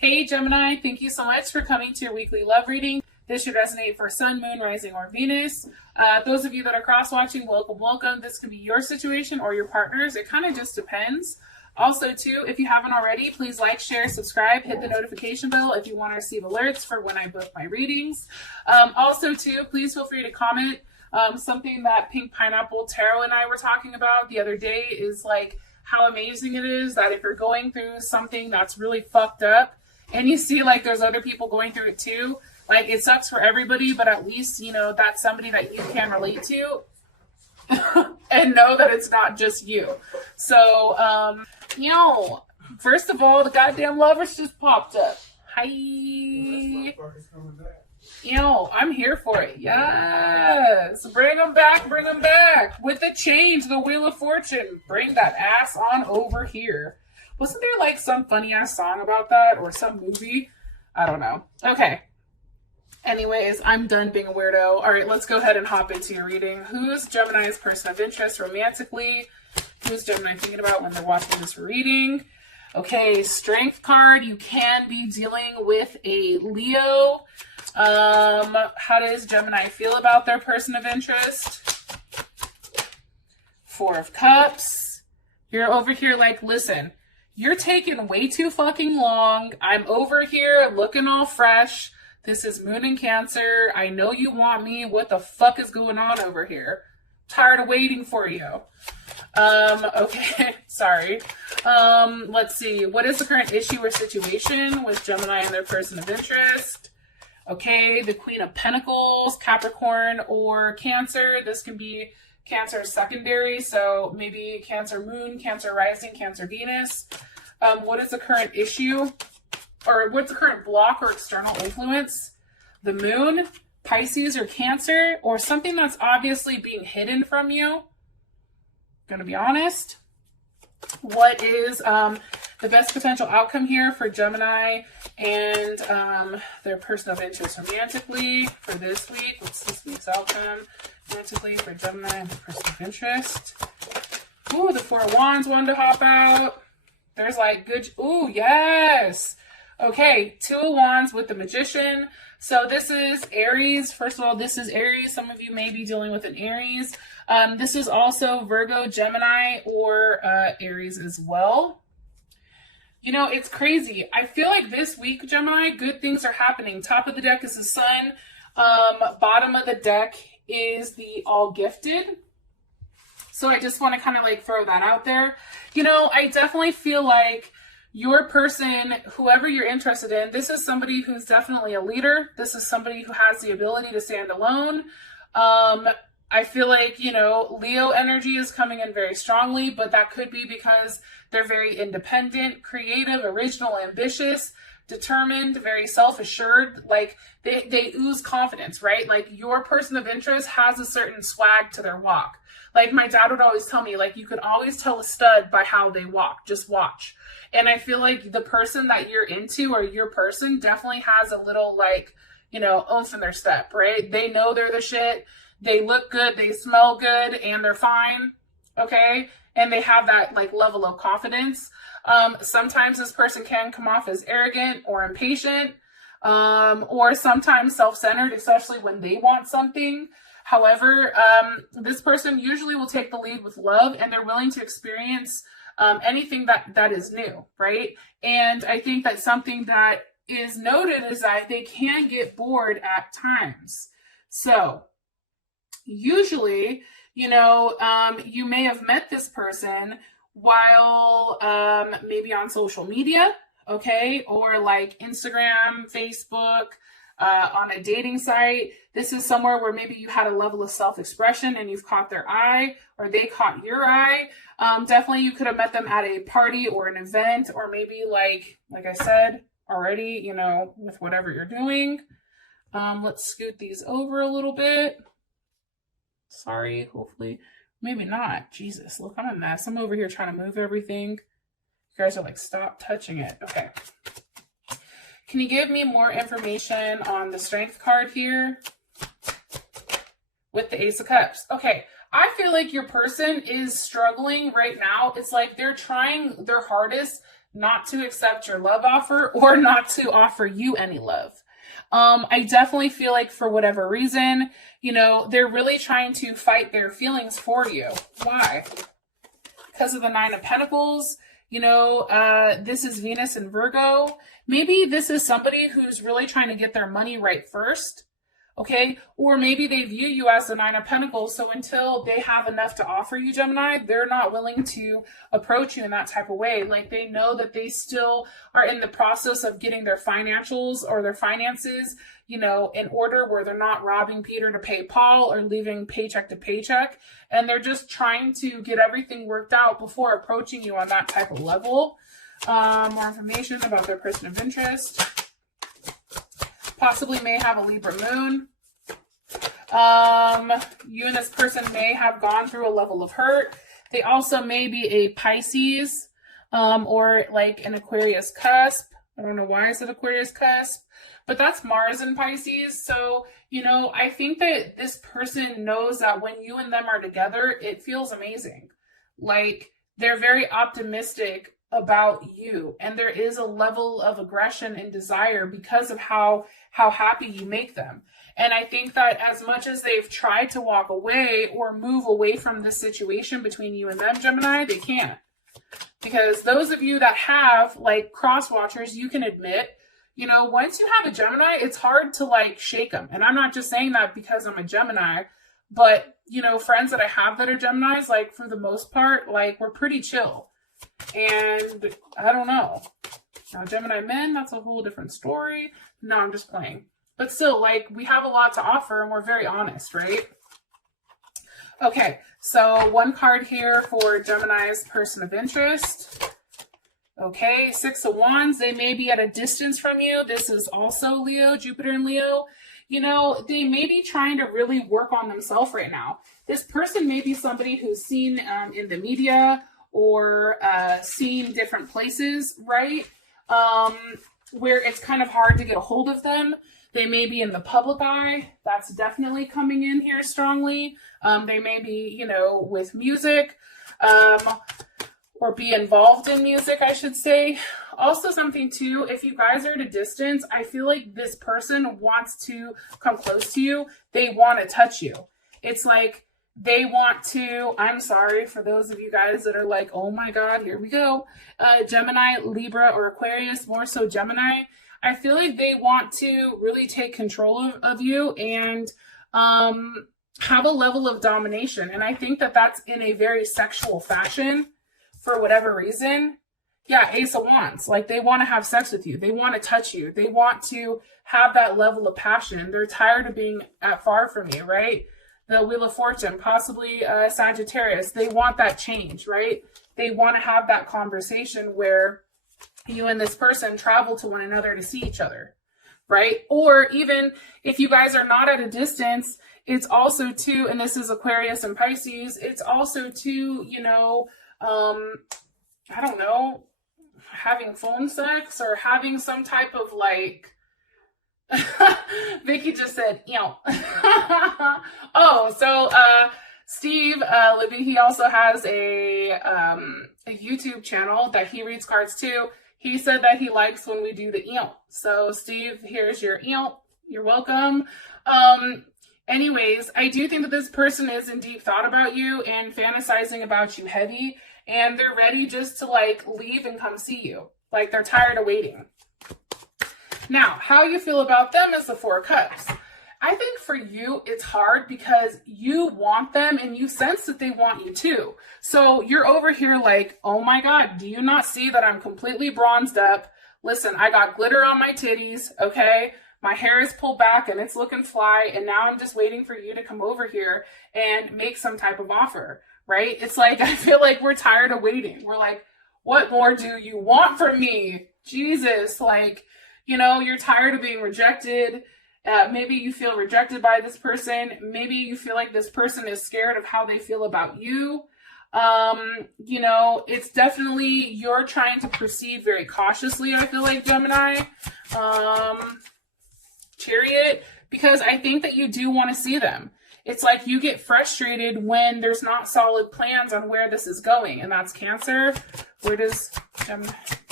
Hey Gemini, thank you so much for coming to your weekly love reading. This should resonate for Sun, Moon, Rising, or Venus. Those of you that are cross-watching, welcome, welcome. This could be your situation or your partner's. It kind of just depends. Also, too, if you haven't already, please like, share, subscribe, hit the notification bell if you want to receive alerts for when I book my readings. Also, too, please feel free to comment. Something that Pink Pineapple Tarot and I were talking about the other day is like how amazing it is that if you're going through something that's really fucked up, and you see like there's other people going through it too. Like it sucks for everybody, but at least, you know, that's somebody that you can relate to and know that it's not just you. So, first of all, the goddamn lovers just popped up. Hi. I'm here for it. Yes. Bring them back. Bring them back. With the change, the Wheel of Fortune. Bring that ass on over here. Wasn't there like some funny ass song about that or some movie? I don't know. Okay. Anyways, I'm done being a weirdo. All right, let's go ahead and hop into your reading. Who's Gemini's person of interest romantically? Who's Gemini thinking about when they're watching this reading? Okay, Strength card. You can be dealing with a Leo. How does Gemini feel about their person of interest? Four of Cups. You're over here like, listen, you're taking way too fucking long. I'm over here looking all fresh. This is Moon in Cancer. I know you want me. What the fuck is going on over here? Tired of waiting for you. Okay, sorry. Let's see. What is the current issue or situation with Gemini and their person of interest? Okay, the Queen of Pentacles, Capricorn or Cancer. This can be Cancer secondary, so maybe Cancer Moon, Cancer Rising, Cancer Venus. What is the current issue? Or what's the current block or external influence? The Moon, Pisces or Cancer, or something that's obviously being hidden from you. Gonna be honest. What is the best potential outcome here for Gemini and their person of interest romantically for this week? What's this week's outcome romantically for Gemini and their person of interest? Ooh, the Four of Wands wanted to hop out. There's like good, ooh, yes. Okay, Two of Wands with the Magician. So this is Aries. First of all, this is Aries. Some of you may be dealing with an Aries. This is also Virgo, Gemini, or Aries as well. You know, it's crazy. I feel like this week, Gemini, good things are happening. Top of the deck is the Sun. Bottom of the deck is the All Gifted. So I just want to kind of like throw that out there. You know, I definitely feel like your person, whoever you're interested in, this is somebody who's definitely a leader. This is somebody who has the ability to stand alone. I feel like, you know, Leo energy is coming in very strongly, but that could be because they're very independent, creative, original, ambitious, determined, very self-assured. Like they ooze confidence, right? Like your person of interest has a certain swag to their walk. Like my dad would always tell me, like, you could always tell a stud by how they walk. Just watch. And I feel like the person that you're into or your person definitely has a little, like, you know, oomph in their step, right? They know they're the shit. They look good. They smell good and they're fine. Okay. And they have that like level of confidence. Sometimes this person can come off as arrogant or impatient, or sometimes self-centered, especially when they want something. However, this person usually will take the lead with love and they're willing to experience anything that is new, right? And I think that something that is noted is that they can get bored at times. So usually, you know, you may have met this person while maybe on social media, okay? Or like Instagram, Facebook, on a dating site. This is somewhere where maybe you had a level of self-expression and you've caught their eye or they caught your eye. Definitely you could have met them at a party or an event, or maybe like I said already, you know, with whatever you're doing. Let's scoot these over a little bit. Sorry, hopefully, maybe not. Jesus, look, I'm a mess. I'm over here trying to move everything. You guys are like, stop touching it. Okay. Can you give me more information on the Strength card here with the Ace of Cups? Okay, I feel like your person is struggling right now. It's like they're trying their hardest not to accept your love offer or not to offer you any love. I definitely feel like for whatever reason, you know, they're really trying to fight their feelings for you. Why? Because of the Nine of Pentacles. You know, this is Venus and Virgo. Maybe this is somebody who's really trying to get their money right first. Okay, or maybe they view you as the Nine of Pentacles, so until they have enough to offer you, Gemini, they're not willing to approach you in that type of way. Like, they know that they still are in the process of getting their financials or their finances, you know, in order, where they're not robbing Peter to pay Paul or living paycheck to paycheck, and they're just trying to get everything worked out before approaching you on that type of level. More information about their person of interest. Possibly may have a Libra moon. You and this person may have gone through a level of hurt. They also may be a Pisces, or like an Aquarius cusp. I don't know why I said Aquarius cusp, but that's Mars in Pisces. So, you know, I think that this person knows that when you and them are together, it feels amazing. Like, they're very optimistic about you, and there is a level of aggression and desire because of how happy you make them. And I think that as much as they've tried to walk away or move away from the situation between you and them, Gemini, they can't. Because those of you that have like cross watchers, you can admit, you know, once you have a Gemini, it's hard to like shake them. And I'm not just saying that because I'm a Gemini, but, you know, friends that I have that are Geminis, like, for the most part, like, we're pretty chill. And I don't know. Now, Gemini men, that's a whole different story. No, I'm just playing. But still, like, we have a lot to offer and we're very honest, right? Okay, so one card here for Gemini's person of interest. Okay, Six of Wands. They may be at a distance from you. This is also Leo, Jupiter and Leo. You know, they may be trying to really work on themselves right now. This person may be somebody who's seen in the media or seen different places, right? Where it's kind of hard to get a hold of them. They may be in the public eye. That's definitely coming in here strongly. They may be, you know, with music, or be involved in music, I should say. Also something too, if you guys are at a distance, I feel like this person wants to come close to you. They want to touch you. It's like they want to, I'm sorry for those of you guys that are like, oh my God, here we go. Gemini, Libra, or Aquarius, more so Gemini. I feel like they want to really take control of you and have a level of domination. And I think that that's in a very sexual fashion for whatever reason. Yeah, Ace of Wands. Like, they want to have sex with you. They want to touch you. They want to have that level of passion. They're tired of being far from you, right? The Wheel of Fortune, possibly Sagittarius. They want that change, right? They want to have that conversation where you and this person travel to one another to see each other, right? Or even if you guys are not at a distance, it's also too, and this is Aquarius and Pisces, it's also too, you know, I don't know, having phone sex or having some type of like, Vicky just said, you know. Oh, so Steve Libby, he also has a YouTube channel that he reads cards to. He said that he likes when we do the eel. So Steve, here's your eel. You're welcome. Anyways, I do think that this person is in deep thought about you and fantasizing about you heavy, and they're ready just to like leave and come see you. Like, they're tired of waiting. Now, how you feel about them is the Four of Cups. I think for you, it's hard because you want them and you sense that they want you too. So you're over here like, oh my God, do you not see that I'm completely bronzed up? Listen, I got glitter on my titties, okay? My hair is pulled back and it's looking fly, and now I'm just waiting for you to come over here and make some type of offer, right? It's like, I feel like we're tired of waiting. We're like, what more do you want from me? Jesus, like, you know, you're tired of being rejected. Maybe you feel rejected by this person. Maybe you feel like this person is scared of how they feel about you. You know, it's definitely, you're trying to proceed very cautiously, I feel like, Gemini. Chariot, because I think that you do want to see them. It's like you get frustrated when there's not solid plans on where this is going, and that's Cancer. Where does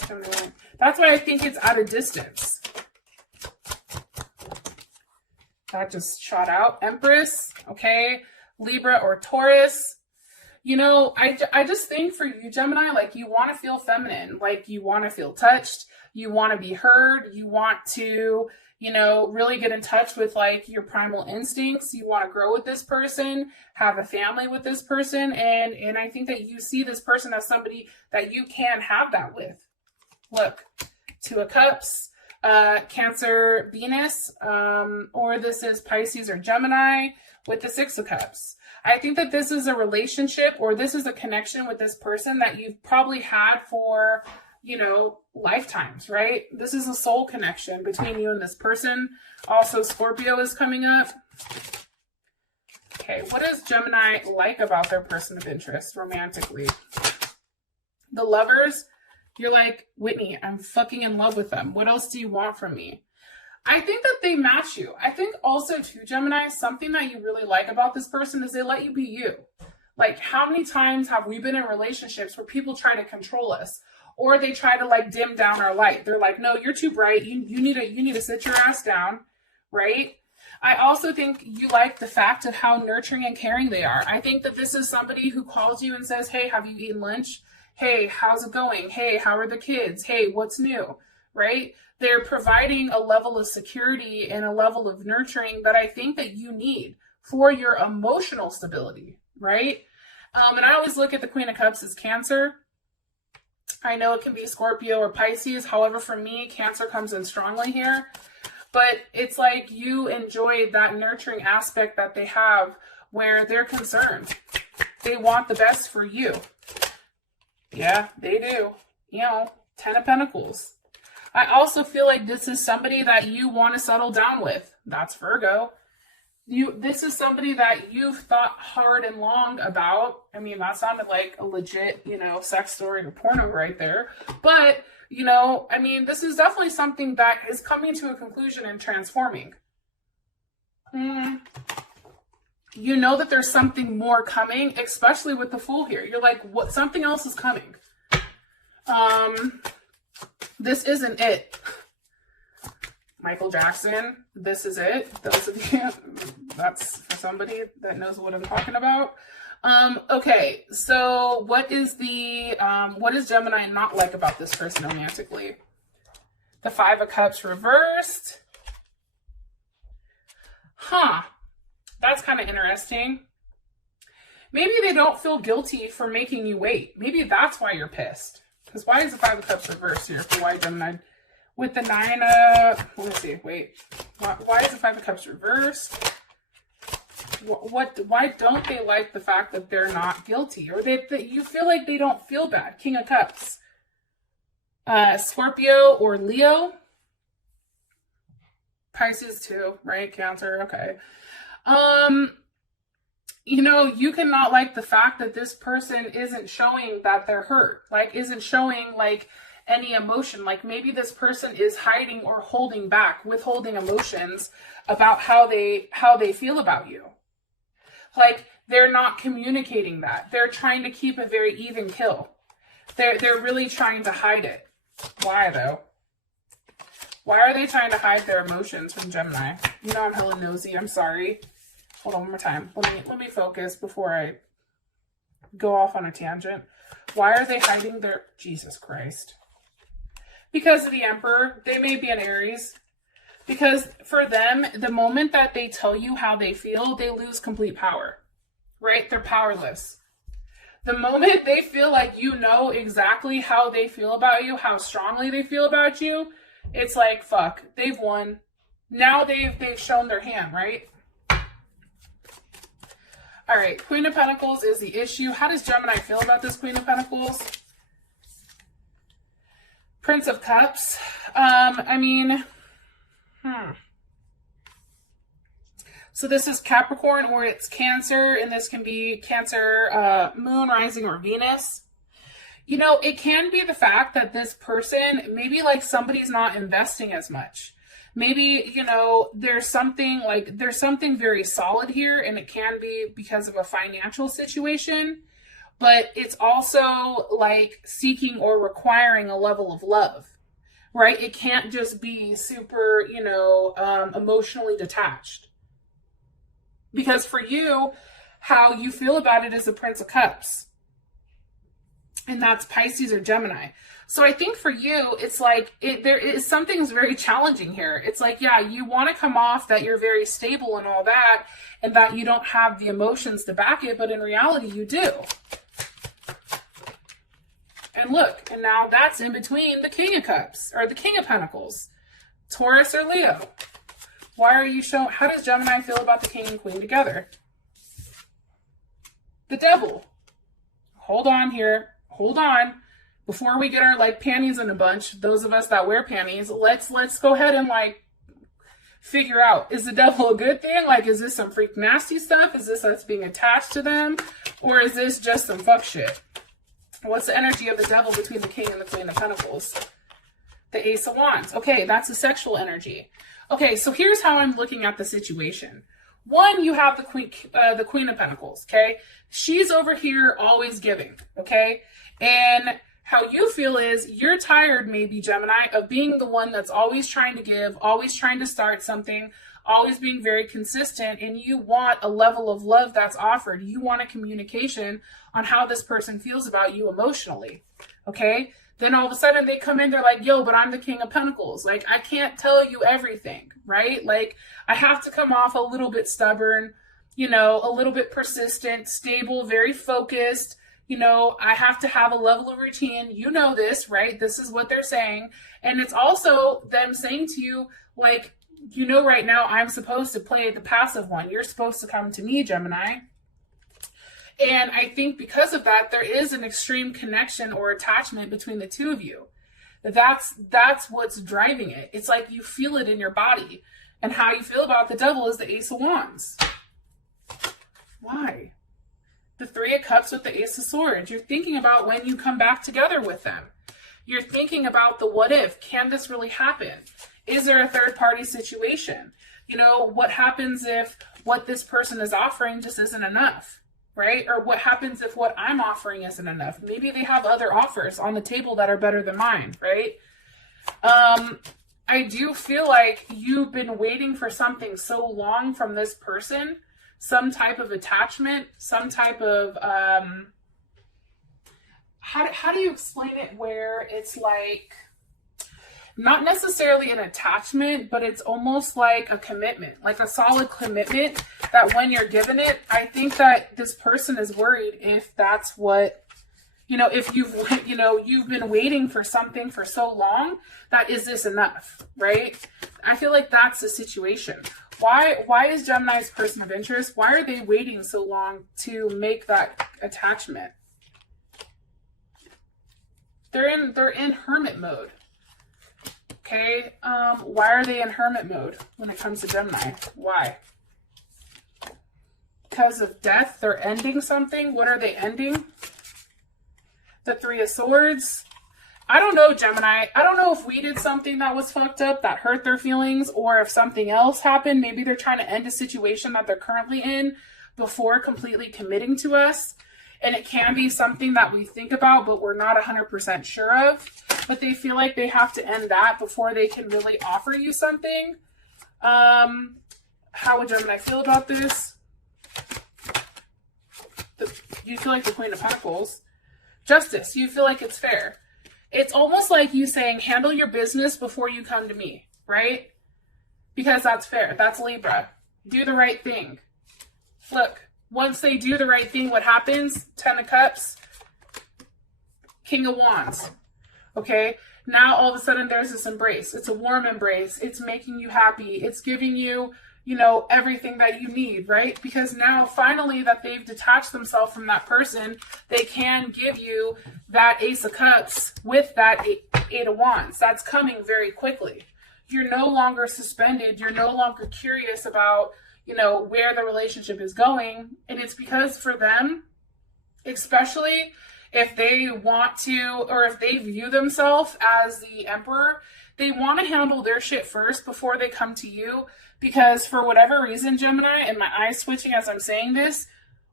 That's why I think it's at a distance. That just shot out. Empress, okay. Libra or Taurus. You know, I just think for you, Gemini, like you want to feel feminine, like you want to feel touched, you want to be heard, you want to, you know, really get in touch with like your primal instincts. You want to grow with this person, have a family with this person. And I think that you see this person as somebody that you can have that with. Look, Two of Cups, Cancer, Venus, or this is Pisces or Gemini with the Six of Cups. I think that this is a relationship or this is a connection with this person that you've probably had for, you know, lifetimes, right? This is a soul connection between you and this person. Also, Scorpio is coming up. Okay, what does Gemini like about their person of interest romantically? The Lovers, you're like, Whitney, I'm fucking in love with them. What else do you want from me? I think that they match you. I think also too, Gemini, something that you really like about this person is they let you be you. Like, how many times have we been in relationships where people try to control us? Or they try to like dim down our light. They're like, no, you're too bright. You need to sit your ass down, right? I also think you like the fact of how nurturing and caring they are. I think that this is somebody who calls you and says, hey, have you eaten lunch? Hey, how's it going? Hey, how are the kids? Hey, what's new? Right? They're providing a level of security and a level of nurturing that I think that you need for your emotional stability, right? And I always look at the Queen of Cups as Cancer. I know it can be Scorpio or Pisces. However, for me, Cancer comes in strongly here. But it's like you enjoy that nurturing aspect that they have where they're concerned. They want the best for you. Yeah, they do. You know, 10 of Pentacles. I also feel like this is somebody that you want to settle down with. That's Virgo. This is somebody that you've thought hard and long about. I mean, that sounded like a legit, you know, sex story or porno right there. But, you know, I mean, this is definitely something that is coming to a conclusion and transforming. You know that there's something more coming, especially with the Fool here. You're like, what? Something else is coming. This isn't it. Michael Jackson, this is it. Those of you, that's for somebody that knows what I'm talking about. Okay, so what does Gemini not like about this person romantically? The Five of Cups reversed. Huh. That's kind of interesting. Maybe they don't feel guilty for making you wait. Maybe that's why you're pissed. Because why is the Five of Cups reversed here for why Gemini? With the Nine of... Let me see. Wait. Why is the Five of Cups reversed? Why don't they like the fact that they're not guilty? Or that you feel like they don't feel bad? King of Cups. Scorpio or Leo. Pisces too, right? Cancer. Okay. You know, you cannot like the fact that this person isn't showing that they're hurt, like isn't showing like any emotion. Like maybe this person is hiding or holding back, withholding emotions about how they feel about you. Like they're not communicating that. They're trying to keep a very even kill. They're really trying to hide it. Why though? Why are they trying to hide their emotions from Gemini? You know I'm hella nosy. I'm sorry. Hold on one more time. Let me focus before I go off on a tangent. Why are they hiding their... Jesus Christ. Because of the Emperor. They may be an Aries. Because for them, the moment that they tell you how they feel, they lose complete power. Right? They're powerless. The moment they feel like you know exactly how they feel about you, how strongly they feel about you, it's like, fuck, they've won. Now they've shown their hand, right? All right, Queen of Pentacles is the issue. How does Gemini feel about this Queen of Pentacles? Prince of Cups. So this is Capricorn or it's Cancer, and this can be Cancer, Moon, Rising, or Venus. You know, it can be the fact that this person, maybe like somebody's not investing as much. Maybe, you know, there's something very solid here, and it can be because of a financial situation, but it's also like seeking or requiring a level of love, right? It can't just be super, emotionally detached. Because for you, how you feel about it is the Prince of Cups. And that's Pisces or Gemini. So I think for you, it's like there is something's very challenging here. It's like, yeah, you want to come off that you're very stable and all that, and that you don't have the emotions to back it, but in reality, you do. And look, and now that's in between the King of Cups or the King of Pentacles, Taurus or Leo. Why are you showing? How does Gemini feel about the King and Queen together? The Devil. Hold on here. Hold on. Before we get our like panties in a bunch, those of us that wear panties, let's go ahead and like figure out, is the Devil a good thing? Like, is this some freak nasty stuff? Is this us being attached to them? Or is this just some fuck shit? What's the energy of the Devil between the King and the Queen of Pentacles? The Ace of Wands. Okay, that's a sexual energy. Okay, so here's how I'm looking at the situation. One, you have the Queen of Pentacles, okay? She's over here always giving, okay? And how you feel is you're tired, maybe, Gemini, of being the one that's always trying to give, always trying to start something, always being very consistent, and you want a level of love that's offered. You want a communication on how this person feels about you emotionally, okay? Then all of a sudden they come in, they're like, yo, but I'm the King of Pentacles. Like, I can't tell you everything, right? Like, I have to come off a little bit stubborn, a little bit persistent, stable, very focused. I have to have a level of routine. You know this, right? This is what they're saying. And it's also them saying to you, like, right now I'm supposed to play the passive one. You're supposed to come to me, Gemini. And I think because of that, there is an extreme connection or attachment between the two of you. That's what's driving it. It's like you feel it in your body. And how you feel about the Devil is the Ace of Wands. Why? The Three of Cups with the Ace of Swords. You're thinking about when you come back together with them. You're thinking about the what if. Can this really happen? Is there a third party situation? What happens if what this person is offering just isn't enough, right? Or what happens if what I'm offering isn't enough? Maybe they have other offers on the table that are better than mine, right? I do feel like you've been waiting for something so long from this person, some type of attachment, some type of, how do you explain it where it's like, not necessarily an attachment, but it's almost like a commitment, like a solid commitment that when you're given it, I think that this person is worried if that's what, if you've been waiting for something for so long, that is this enough, right? I feel like that's the situation. Why is Gemini's person of interest? Why are they waiting so long to make that attachment? They're in hermit mode. Okay, why are they in hermit mode when it comes to Gemini? Why? Because of death, they're ending something. What are they ending? The Three of Swords. I don't know, Gemini. I don't know if we did something that was fucked up, that hurt their feelings, or if something else happened. Maybe they're trying to end a situation that they're currently in before completely committing to us. And it can be something that we think about, but we're not 100% sure of. But they feel like they have to end that before they can really offer you something. How would Gemini feel about this? You feel like the Queen of Pentacles. Justice. You feel like it's fair. It's almost like you saying, handle your business before you come to me, right? Because that's fair. That's Libra. Do the right thing. Look, once they do the right thing, what happens? Ten of Cups. King of Wands. Okay, now all of a sudden there's this embrace. It's a warm embrace. It's making you happy. It's giving you, everything that you need, right? Because now finally that they've detached themselves from that person, they can give you that Ace of Cups with that Eight of Wands. That's coming very quickly. You're no longer suspended. You're no longer curious about, where the relationship is going. And it's because for them, especially if they want to, or if they view themselves as the emperor, they want to handle their shit first before they come to you. Because for whatever reason, Gemini, and my eyes switching as I'm saying this,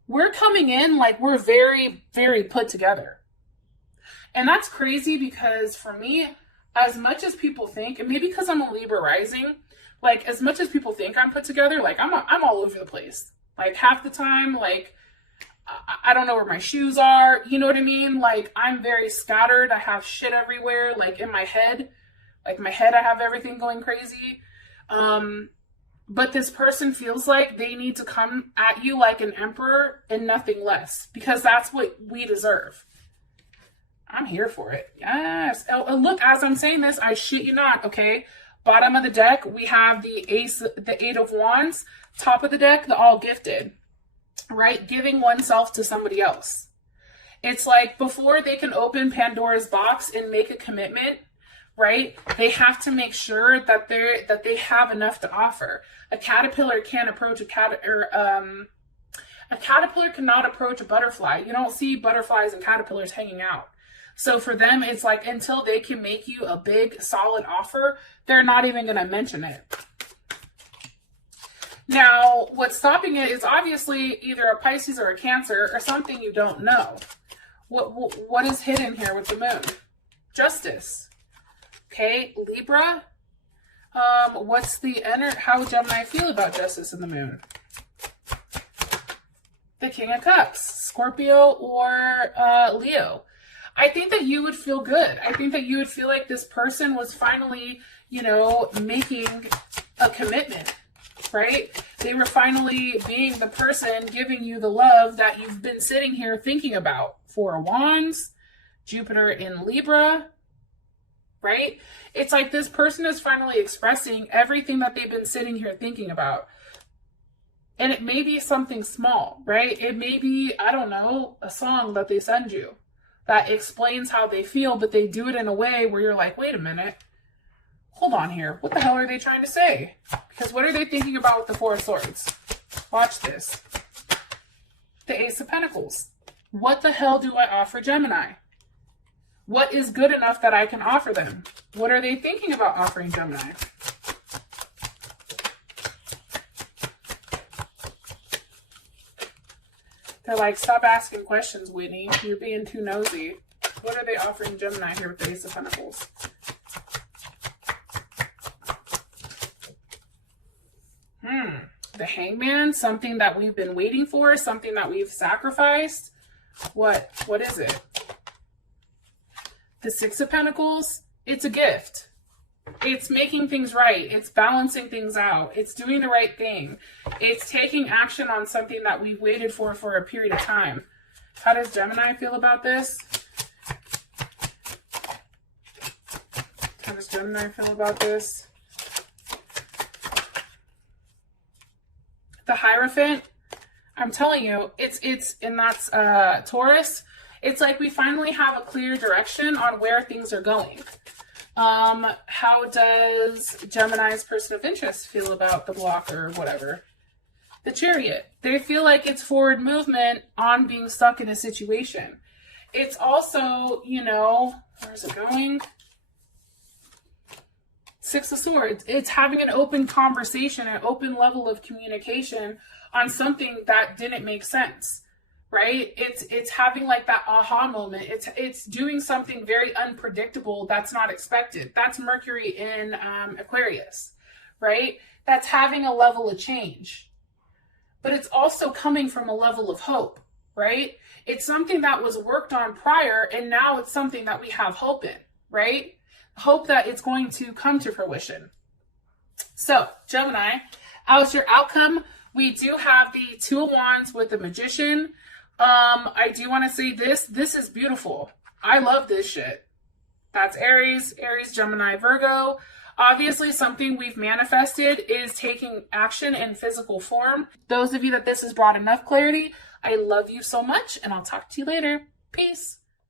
we're coming in like we're very, very put together. And that's crazy because for me, as much as people think, and maybe because I'm a Libra rising, like as much as people think I'm put together, like I'm all over the place. Like half the time, like I don't know where my shoes are. You know what I mean? Like I'm very scattered. I have shit everywhere, like in my head. Like my head, I have everything going crazy. But this person feels like they need to come at you like an emperor and nothing less, because that's what we deserve. I'm here for it. Yes. Oh, look, as I'm saying this, I shit you not, okay? Bottom of the deck, we have the Eight of Wands. Top of the deck, the All Gifted, right? Giving oneself to somebody else. It's like before they can open Pandora's box and make a commitment, right? They have to make sure that they have enough to offer. A caterpillar can't approach a caterpillar cannot approach a butterfly. You don't see butterflies and caterpillars hanging out. So for them, it's like until they can make you a big, solid offer, they're not even going to mention it. Now, what's stopping it is obviously either a Pisces or a Cancer or something you don't know. What is hidden here with the moon? Justice. Okay, Libra. What's the how would Gemini feel about justice in the moon? The King of Cups, Scorpio or Leo. I think that you would feel good. I think that you would feel like this person was finally, you know, making a commitment, right? They were finally being the person giving you the love that you've been sitting here thinking about. Four of Wands, Jupiter in Libra, right? It's like this person is finally expressing everything that they've been sitting here thinking about. And it may be something small, right? It may be, I don't know, a song that they send you that explains how they feel, but they do it in a way where you're like, wait a minute, hold on here. What the hell are they trying to say? Because what are they thinking about with the Four of Swords? Watch this. The Ace of Pentacles. What the hell do I offer Gemini? What is good enough that I can offer them? What are they thinking about offering Gemini? They're like, stop asking questions, Whitney. You're being too nosy. What are they offering Gemini here with the Ace of Pentacles? The Hangman, something that we've been waiting for, something that we've sacrificed. What is it? The Six of Pentacles, it's a gift. It's making things right. It's balancing things out. It's doing the right thing. It's taking action on something that we've waited for a period of time. How does Gemini feel about this? How does Gemini feel about this? The Hierophant, I'm telling you, and that's Taurus. It's like we finally have a clear direction on where things are going. How does Gemini's person of interest feel about the blocker or whatever? The Chariot. They feel like it's forward movement on being stuck in a situation. It's also, you know, where's it going? Six of Swords. It's having an open conversation, an open level of communication on something that didn't make sense. Right? It's having like that aha moment. It's doing something very unpredictable that's not expected. That's Mercury in Aquarius, right? That's having a level of change. But it's also coming from a level of hope, right? It's something that was worked on prior, and now it's something that we have hope in, right? Hope that it's going to come to fruition. So, Gemini, as your outcome, we do have the Two of Wands with the Magician. I do want to say this is beautiful. I love this shit. That's Aries, Gemini, Virgo. Obviously, something we've manifested is taking action in physical form. Those of you that this has brought enough clarity, I love you so much, and I'll talk to you later. Peace.